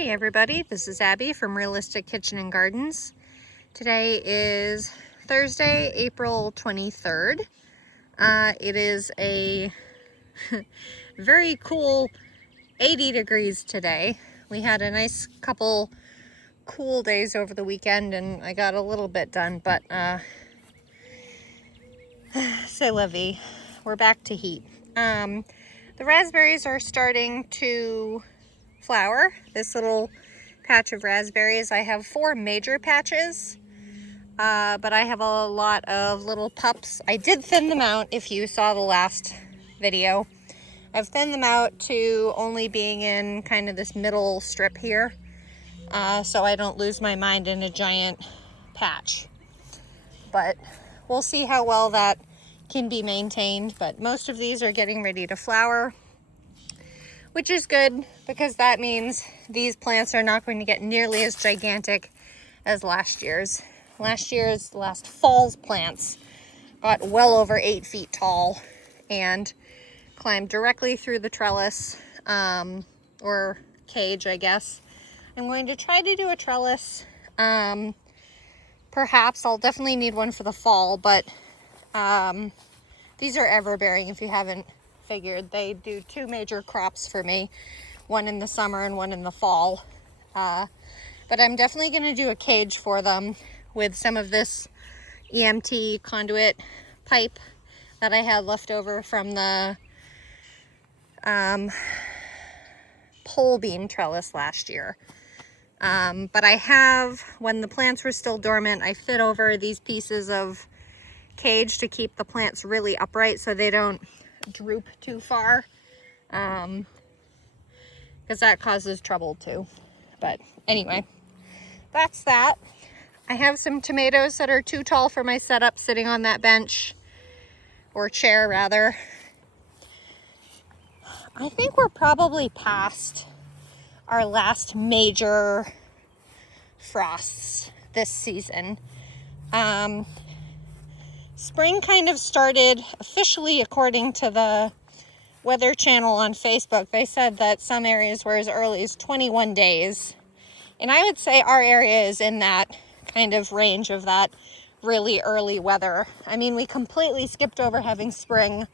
Hey everybody, this is Abby from Realistic Kitchen and Gardens. Today is Thursday, April 23rd. It is a very cool 80 degrees today. We had a nice couple cool days over the weekend and I got a little bit done, but c'est la vie. We're back to heat. The raspberries are starting to flower. This little patch of raspberries, I have 4 major patches, but I have a lot of little pups. I did thin them out if you saw the last video. I've thinned them out to only being in kind of this middle strip here, so I don't lose my mind in a giant patch. But we'll see how well that can be maintained. But most of these are getting ready to flower, which is good because that means these plants are not going to get nearly as gigantic as last year's. Last fall's plants got well over 8 feet tall and climbed directly through the trellis, or cage, I guess. I'm going to try to do a trellis. Perhaps I'll definitely need one for the fall, but these are ever-bearing if you haven't figured. They do 2 major crops for me, one in the summer and one in the fall. But I'm definitely going to do a cage for them with some of this EMT conduit pipe that I had left over from the pole bean trellis last year. But I have, when the plants were still dormant, I fit over these pieces of cage to keep the plants really upright so they don't droop too far, because that causes trouble too. But anyway, that's that. I have some tomatoes that are too tall for my setup sitting on that bench, or chair rather. I think we're probably past our last major frosts this season. Spring kind of started officially, according to the Weather Channel on Facebook. They said that some areas were as early as 21 days. And I would say our area is in that kind of range of that really early weather. I mean, we completely skipped over having spring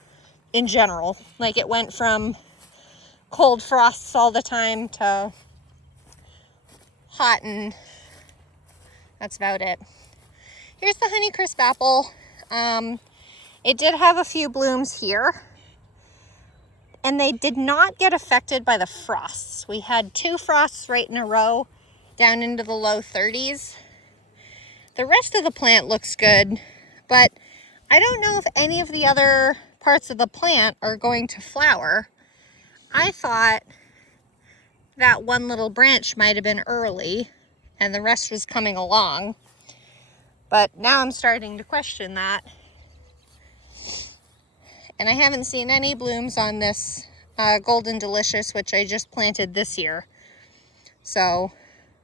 in general. Like, it went from cold frosts all the time to hot, and that's about it. Here's the Honeycrisp apple. It did have a few blooms here, and they did not get affected by the frosts. We had 2 frosts right in a row down into the low 30s. The rest of the plant looks good, but I don't know if any of the other parts of the plant are going to flower. I thought that one little branch might have been early and the rest was coming along, but now I'm starting to question that. And I haven't seen any blooms on this Golden Delicious, which I just planted this year. So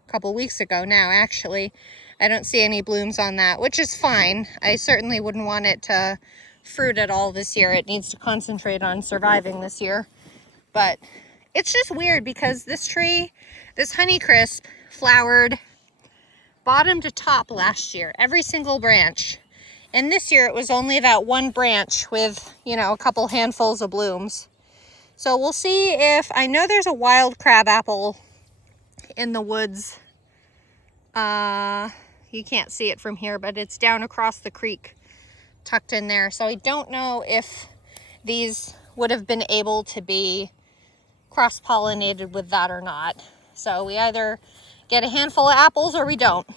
a couple weeks ago now, actually. I don't see any blooms on that, which is fine. I certainly wouldn't want it to fruit at all this year. It needs to concentrate on surviving this year. But it's just weird because this tree, this Honeycrisp, flowered bottom to top last year, every single branch. And this year it was only that one branch with, you know, a couple handfuls of blooms. So we'll see if, I know there's a wild crab apple in the woods. You can't see it from here, but it's down across the creek, tucked in there. So I don't know if these would have been able to be cross-pollinated with that or not. So we either get a handful of apples or we don't,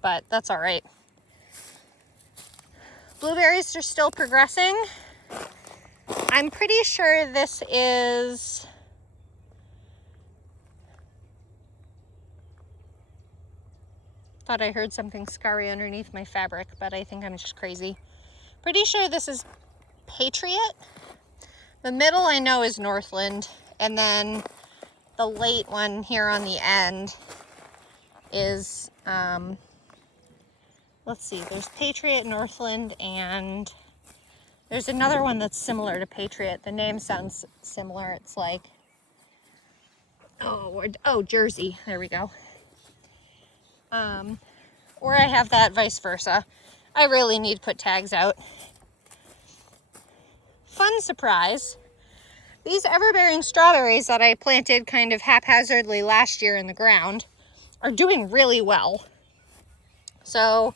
but that's all right. Blueberries are still progressing. I'm pretty sure this is thought I heard something scurry underneath my fabric, but I think I'm just crazy. Pretty sure this is Patriot. The middle I know is Northland, and then the late one here on the end is, let's see, there's Patriot, Northland, and there's another one that's similar to Patriot. The name sounds similar. It's like, oh, Oh, Jersey. There we go. Or I have that vice versa. I really need to put tags out. Fun surprise. These everbearing strawberries that I planted kind of haphazardly last year in the ground are doing really well. So,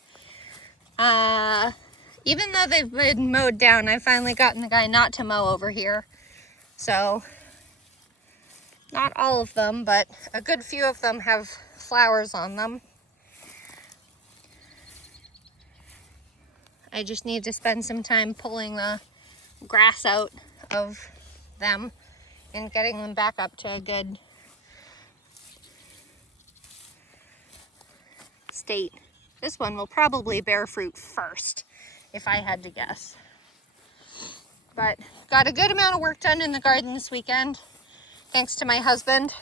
even though they've been mowed down, I've finally gotten the guy not to mow over here. So, not all of them, but a good few of them have flowers on them. I just need to spend some time pulling the grass out of them and getting them back up to a good state. This one will probably bear fruit first, if I had to guess. But got a good amount of work done in the garden this weekend, thanks to my husband.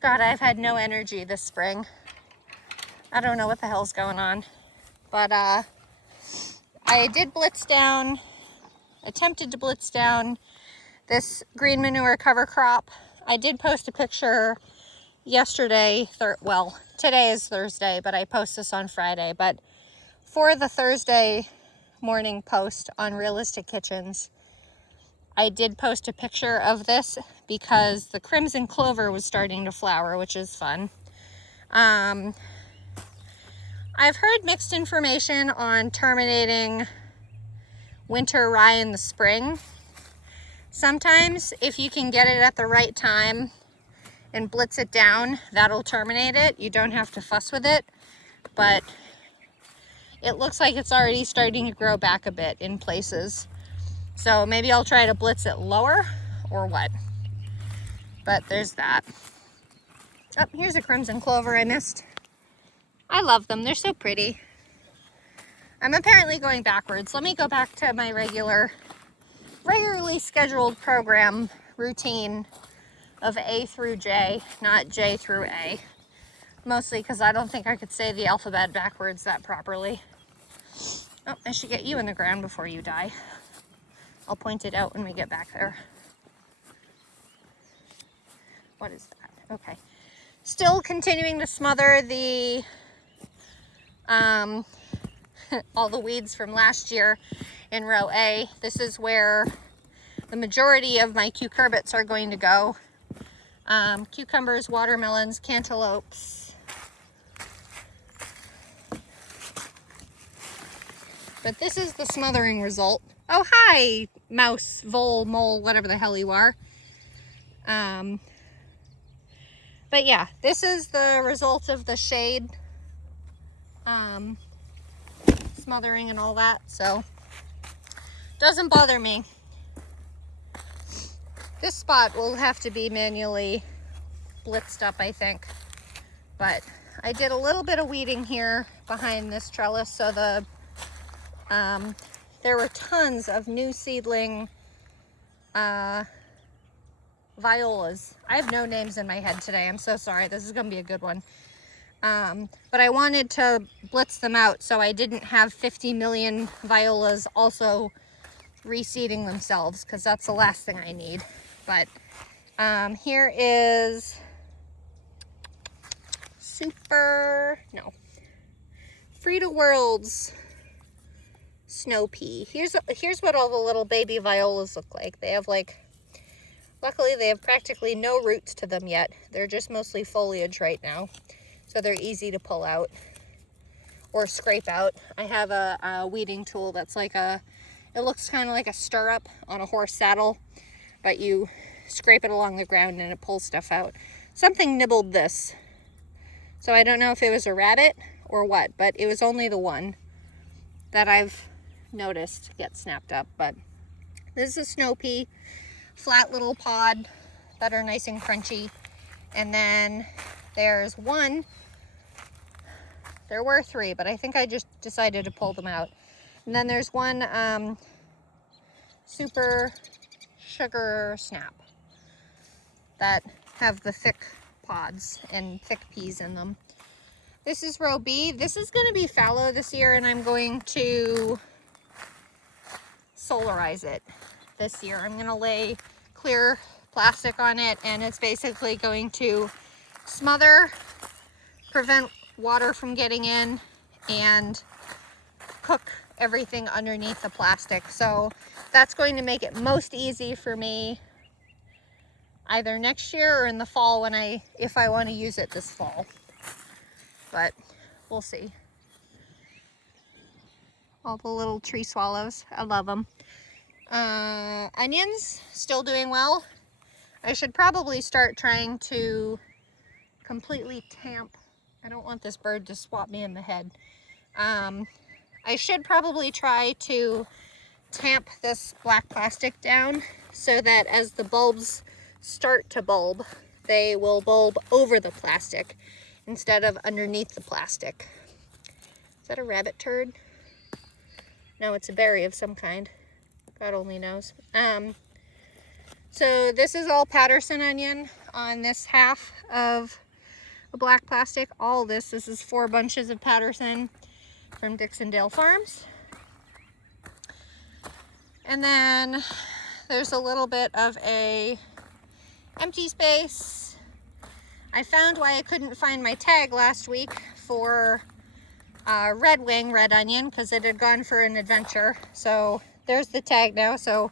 God, I've had no energy this spring. I don't know what the hell's going on. But I did blitz down, attempted to blitz down this green manure cover crop. I did post a picture yesterday, well, today is Thursday, but I post this on Friday. But for the Thursday morning post on Realistic Kitchens, I did post a picture of this because the crimson clover was starting to flower, which is fun. I've heard mixed information on terminating winter rye in the spring. Sometimes if you can get it at the right time and blitz it down, that'll terminate it. You don't have to fuss with it, but it looks like it's already starting to grow back a bit in places. So maybe I'll try to blitz it lower or what. But there's that. Oh, here's a crimson clover I missed. I love them. They're so pretty. I'm apparently going backwards. Let me go back to my regularly scheduled program routine of A through J, not J through A. Mostly because I don't think I could say the alphabet backwards that properly. Oh, I should get you in the ground before you die. I'll point it out when we get back there. What is that? Okay. Still continuing to smother the all the weeds from last year in row A. This is where the majority of my cucurbits are going to go. Cucumbers, watermelons, cantaloupes. But this is the smothering result. Oh, hi, mouse, vole, mole, whatever the hell you are. But yeah, this is the result of the shade smothering and all that, so doesn't bother me. This spot will have to be manually blitzed up, I think. But I did a little bit of weeding here behind this trellis, so there were tons of new seedling violas. I have no names in my head today. I'm so sorry. This is going to be a good one. But I wanted to blitz them out so I didn't have 50 million violas also reseeding themselves, because that's the last thing I need. But here is Frida World's snow pea. Here's what all the little baby violas look like. They have luckily they have practically no roots to them yet. They're just mostly foliage right now. So they're easy to pull out or scrape out. I have a weeding tool that's it looks kind of like a stirrup on a horse saddle, but you scrape it along the ground and it pulls stuff out. Something nibbled this. So I don't know if it was a rabbit or what, but it was only the one that I've noticed get snapped up. But this is a snow pea, flat little pod that are nice and crunchy. And then there's one. There were three, but I think I just decided to pull them out. And then there's one super sugar snap that have the thick pods and thick peas in them. This is row B. This is going to be fallow this year, and I'm going to solarize it this year. I'm going to lay clear plastic on it, and it's basically going to smother, prevent water from getting in, and cook everything underneath the plastic. So that's going to make it most easy for me either next year or in the fall if I want to use it this fall. But we'll see. All the little tree swallows, I love them. Onions, still doing well. I should probably start trying to completely tamp. I don't want this bird to swat me in the head. I should probably try to tamp this black plastic down so that as the bulbs start to bulb, they will bulb over the plastic instead of underneath the plastic. Is that a rabbit turd? No, it's a berry of some kind. God only knows. So this is all Patterson onion on this half of a black plastic. All this is 4 bunches of Patterson from Dixondale Farms. And then there's a little bit of a empty space. I found why I couldn't find my tag last week for red wing red onion, because it had gone for an adventure. So there's the tag now. So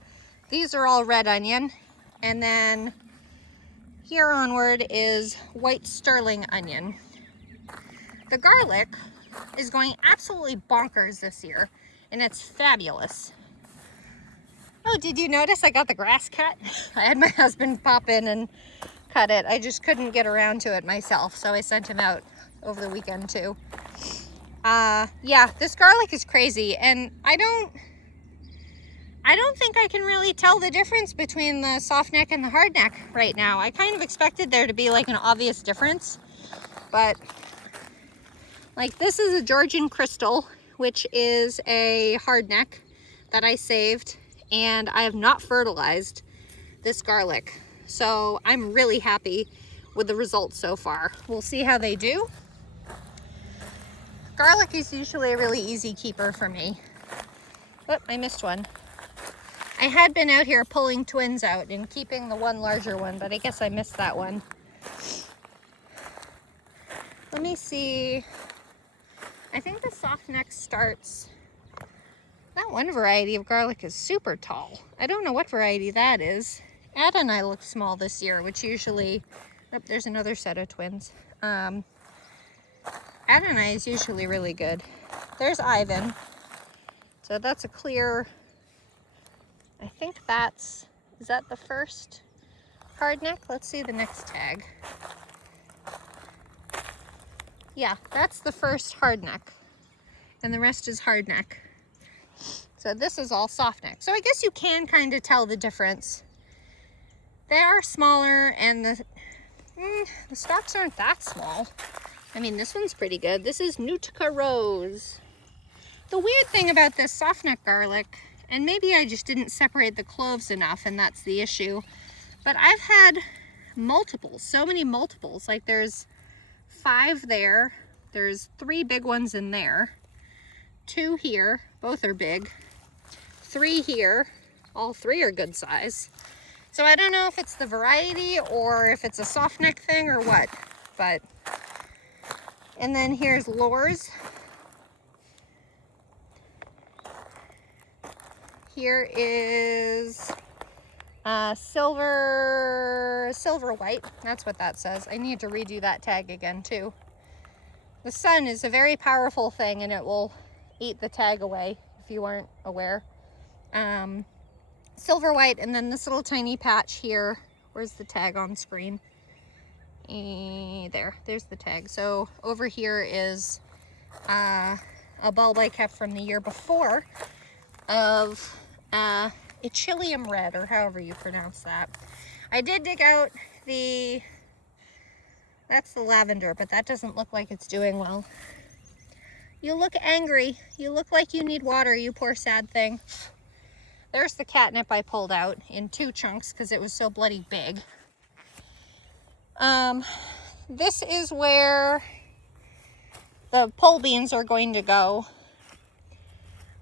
these are all red onion. And then here onward is white sterling onion. The garlic is going absolutely bonkers this year, and it's fabulous. Oh, did you notice I got the grass cut? I had my husband pop in and cut it. I just couldn't get around to it myself, so I sent him out over the weekend too. Yeah, this garlic is crazy, and I don't think I can really tell the difference between the soft neck and the hard neck right now. I kind of expected there to be like an obvious difference, but like this is a Georgian Crystal, which is a hard neck that I saved, and I have not fertilized this garlic. So I'm really happy with the results so far. We'll see how they do. Garlic is usually a really easy keeper for me. Oh, I missed one. I had been out here pulling twins out and keeping the one larger one, but I guess I missed that one. Let me see. I think the soft neck starts. That one variety of garlic is super tall. I don't know what variety that is. Adonai looked small this year, which usually, oh, there's another set of twins. Adonai is usually really good. There's Ivan. So that's a clear, I think is that the first hard neck? Let's see the next tag. Yeah, that's the first hard neck, and the rest is hard neck. So this is all soft neck. So I guess you can kind of tell the difference. They are smaller, and the stalks aren't that small. I mean, this one's pretty good. This is Nootka Rose. The weird thing about this soft neck garlic, and maybe I just didn't separate the cloves enough, and that's the issue, but I've had multiples, so many multiples. Like there's 5 there, there's 3 big ones in there, 2 here, both are big, 3 here, all 3 are good size. So I don't know if it's the variety or if it's a soft neck thing or what, but, and then here's Lore's. Here is silver white. That's what that says. I need to redo that tag again too. The sun is a very powerful thing, and it will eat the tag away if you weren't aware. Silver white, and then this little tiny patch here. Where's the tag on screen? There's the tag. So over here is a bulb I kept from the year before of Echilium red, or however you pronounce that. I did dig out that's the lavender, but that doesn't look like it's doing well. You look angry. You look like you need water, you poor sad thing. There's the catnip I pulled out in 2 chunks because it was so bloody big. This is where the pole beans are going to go.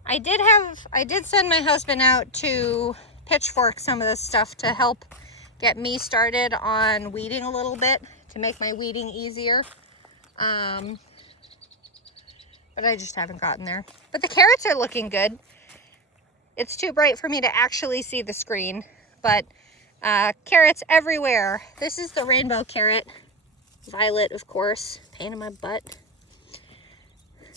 I did send my husband out to pitchfork some of this stuff to help get me started on weeding a little bit to make my weeding easier. But I just haven't gotten there. But the carrots are looking good. It's too bright for me to actually see the screen, but carrots everywhere. This is the rainbow carrot. Violet, of course, pain in my butt.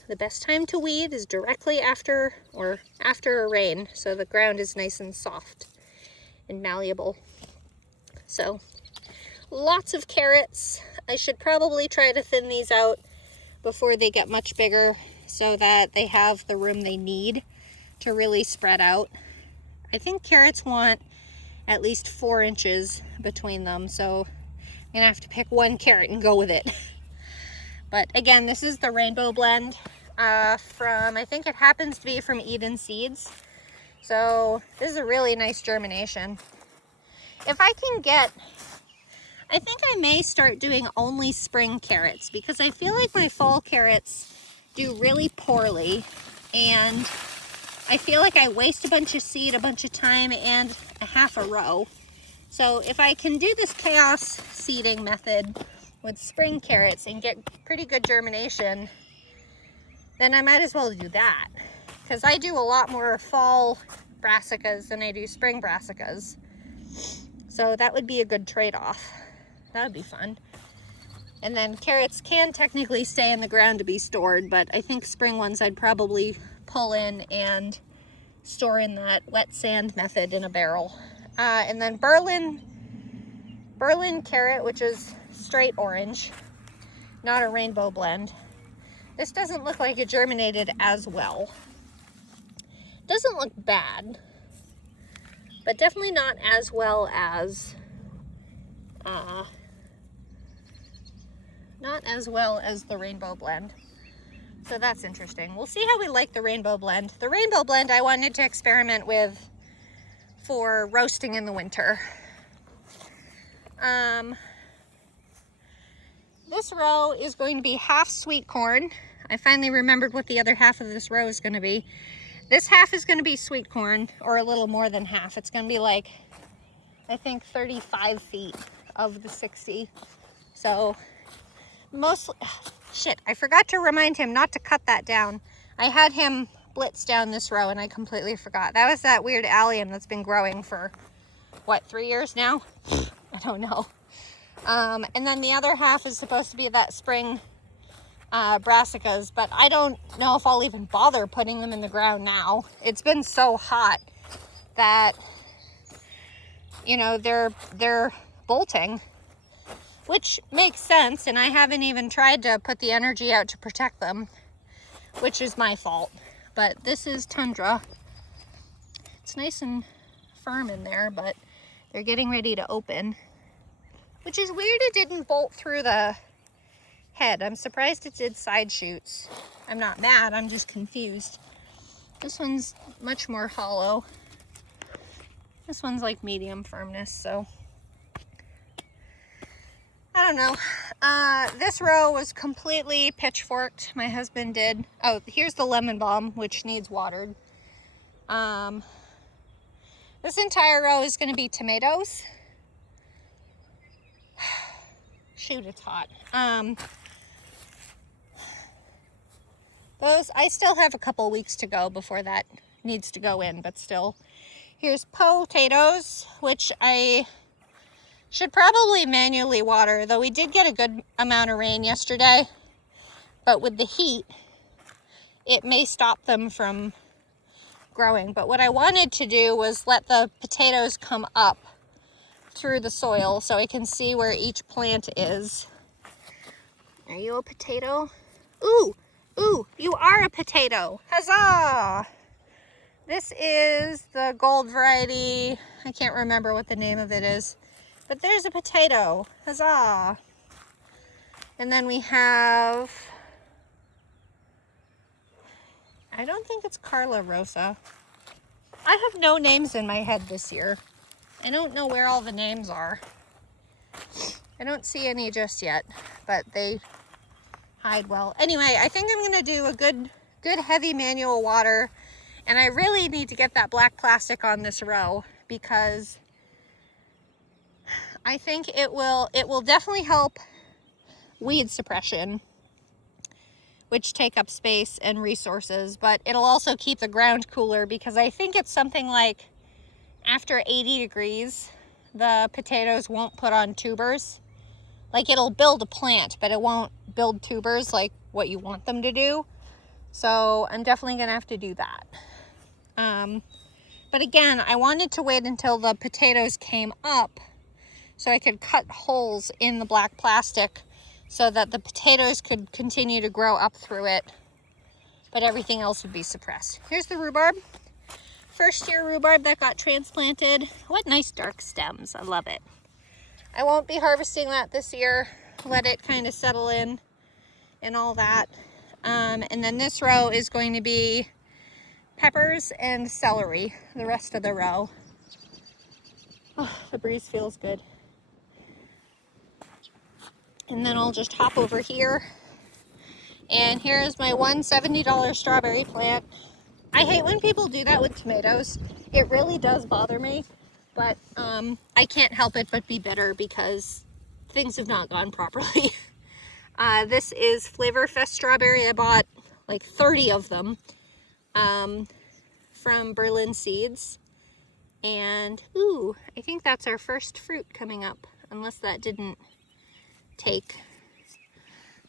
The best time to weed is directly after a rain, so the ground is nice and soft and malleable. So lots of carrots. I should probably try to thin these out before they get much bigger so that they have the room they need to really spread out. I think carrots want at least 4 inches between them, so I'm gonna have to pick one carrot and go with it. But again, this is the rainbow blend from, I think it happens to be from Eden Seeds. So this is a really nice germination. If I can get, I think I may start doing only spring carrots, because I feel like my fall carrots do really poorly, and I feel like I waste a bunch of seed, a bunch of time, and a half a row. So if I can do this chaos seeding method with spring carrots and get pretty good germination, then I might as well do that, because I do a lot more fall brassicas than I do spring brassicas. So that would be a good trade-off. That would be fun. And then carrots can technically stay in the ground to be stored, but I think spring ones I'd probably pull in and store in that wet sand method in a barrel. And then Berlin carrot, which is straight orange, not a rainbow blend. This doesn't look like it germinated as well. Doesn't look bad, but definitely not as well as the rainbow blend. So that's interesting. We'll see how we like the rainbow blend. The rainbow blend I wanted to experiment with for roasting in the winter. This row is going to be half sweet corn. I finally remembered what the other half of this row is going to be. This half is going to be sweet corn, or a little more than half. It's going to be like, I think 35 feet of the 60. So mostly, shit, I forgot to remind him not to cut that down. I had him blitz down this row and I completely forgot. That was that weird allium that's been growing for, what, 3 years now? I don't know. And then the other half is supposed to be that spring brassicas, but I don't know if I'll even bother putting them in the ground now. It's been so hot that, you know, they're bolting, which makes sense, and I haven't even tried to put the energy out to protect them, which is my fault. But this is tundra. It's nice and firm in there, but they're getting ready to open, which is weird it didn't bolt through the head. I'm surprised it did side shoots. I'm not mad, I'm just confused. This one's much more hollow. This one's like medium firmness, so I don't know. This row was completely pitchforked. My husband did. Oh, here's the lemon balm, which needs watered. This entire row is going to be tomatoes. Shoot, it's hot. Those, I still have a couple weeks to go before that needs to go in, but still. Here's potatoes, which I should probably manually water, though we did get a good amount of rain yesterday. But with the heat, it may stop them from growing. But what I wanted to do was let the potatoes come up through the soil so I can see where each plant is. Are you a potato? Ooh, ooh, you are a potato. Huzzah! This is the gold variety. I can't remember what the name of it is, but there's a potato. Huzzah! And then we have, I don't think it's Carla Rosa. I have no names in my head this year. I don't know where all the names are. I don't see any just yet, but they hide well. Anyway, I think I'm gonna do a good heavy manual water, and I really need to get that black plastic on this row because I think it will definitely help weed suppression, which take up space and resources, but it'll also keep the ground cooler, because I think it's something like after 80 degrees, the potatoes won't put on tubers. Like, it'll build a plant, but it won't build tubers like what you want them to do. So I'm definitely gonna have to do that. But again, I wanted to wait until the potatoes came up so I could cut holes in the black plastic so that the potatoes could continue to grow up through it, but everything else would be suppressed. Here's the rhubarb. First year rhubarb that got transplanted. What nice dark stems, I love it. I won't be harvesting that this year. Let it kind of settle in and all that. And then this row is going to be peppers and celery, the rest of the row. Oh, the breeze feels good. And then I'll just hop over here. And here's my $170 strawberry plant. I hate when people do that with tomatoes. It really does bother me, but I can't help it but be bitter because things have not gone properly. This is Flavorfest strawberry. I bought like 30 of them from Berlin Seeds. And ooh, I think that's our first fruit coming up, unless that didn't take.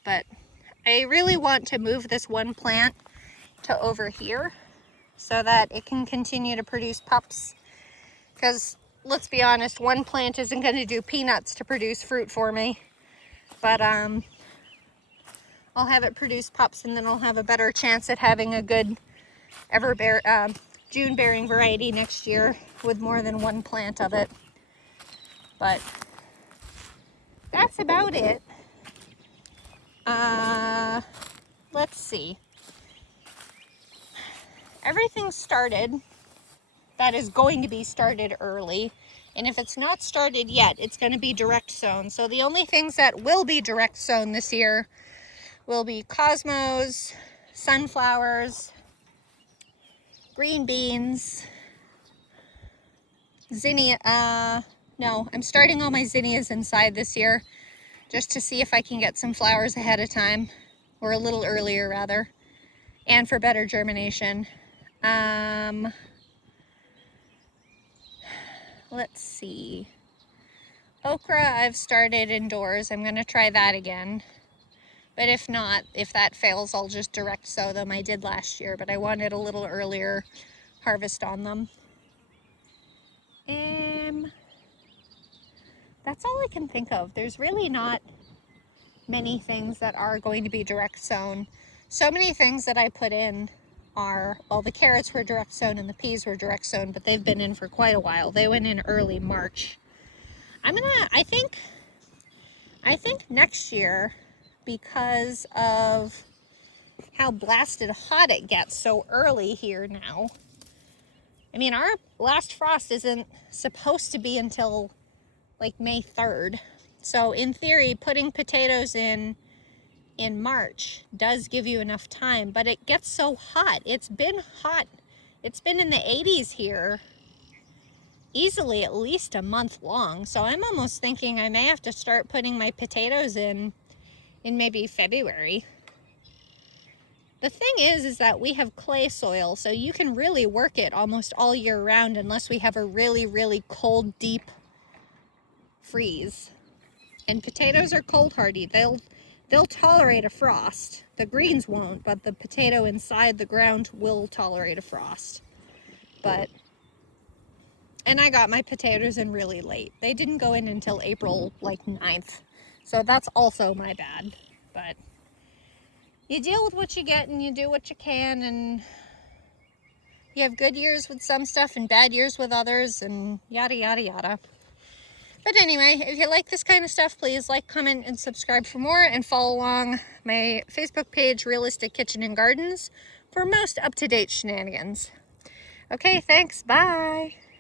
But I really want to move this one plant to over here so that it can continue to produce pups, because let's be honest, one plant isn't going to do peanuts to produce fruit for me, but I'll have it produce pups, and then I'll have a better chance at having a good June bearing variety next year with more than one plant of it. But that's about it. Let's see. Everything started that is going to be started early, and if it's not started yet, it's going to be direct sown. So the only things that will be direct sown this year will be cosmos, sunflowers, green beans, zinnia. No, I'm starting all my zinnias inside this year just to see if I can get some flowers ahead of time, or a little earlier rather, and for better germination. Let's see. Okra I've started indoors. I'm going to try that again. But if not, if that fails, I'll just direct sow them. I did last year, but I wanted a little earlier harvest on them. That's all I can think of. There's really not many things that are going to be direct sown. So many things that I put in are, well, the carrots were direct sown and the peas were direct sown, but they've been in for quite a while. They went in early March. I think next year, because of how blasted hot it gets so early here now. I mean, our last frost isn't supposed to be until like May 3rd. So in theory, putting potatoes in March does give you enough time, but it gets so hot. It's been hot. It's been in the 80s here easily at least a month long. So I'm almost thinking I may have to start putting my potatoes in maybe February. The thing is that we have clay soil, so you can really work it almost all year round unless we have a really, really cold, deep freeze. And potatoes are cold hardy. They'll tolerate a frost. The greens won't, but the potato inside the ground will tolerate a frost. And I got my potatoes in really late. They didn't go in until April like 9th. So that's also my bad. But you deal with what you get and you do what you can, and you have good years with some stuff and bad years with others, and yada yada yada. But anyway, if you like this kind of stuff, please like, comment, and subscribe for more, and follow along my Facebook page, Realistic Kitchen and Gardens, for most up-to-date shenanigans. Okay, thanks. Bye.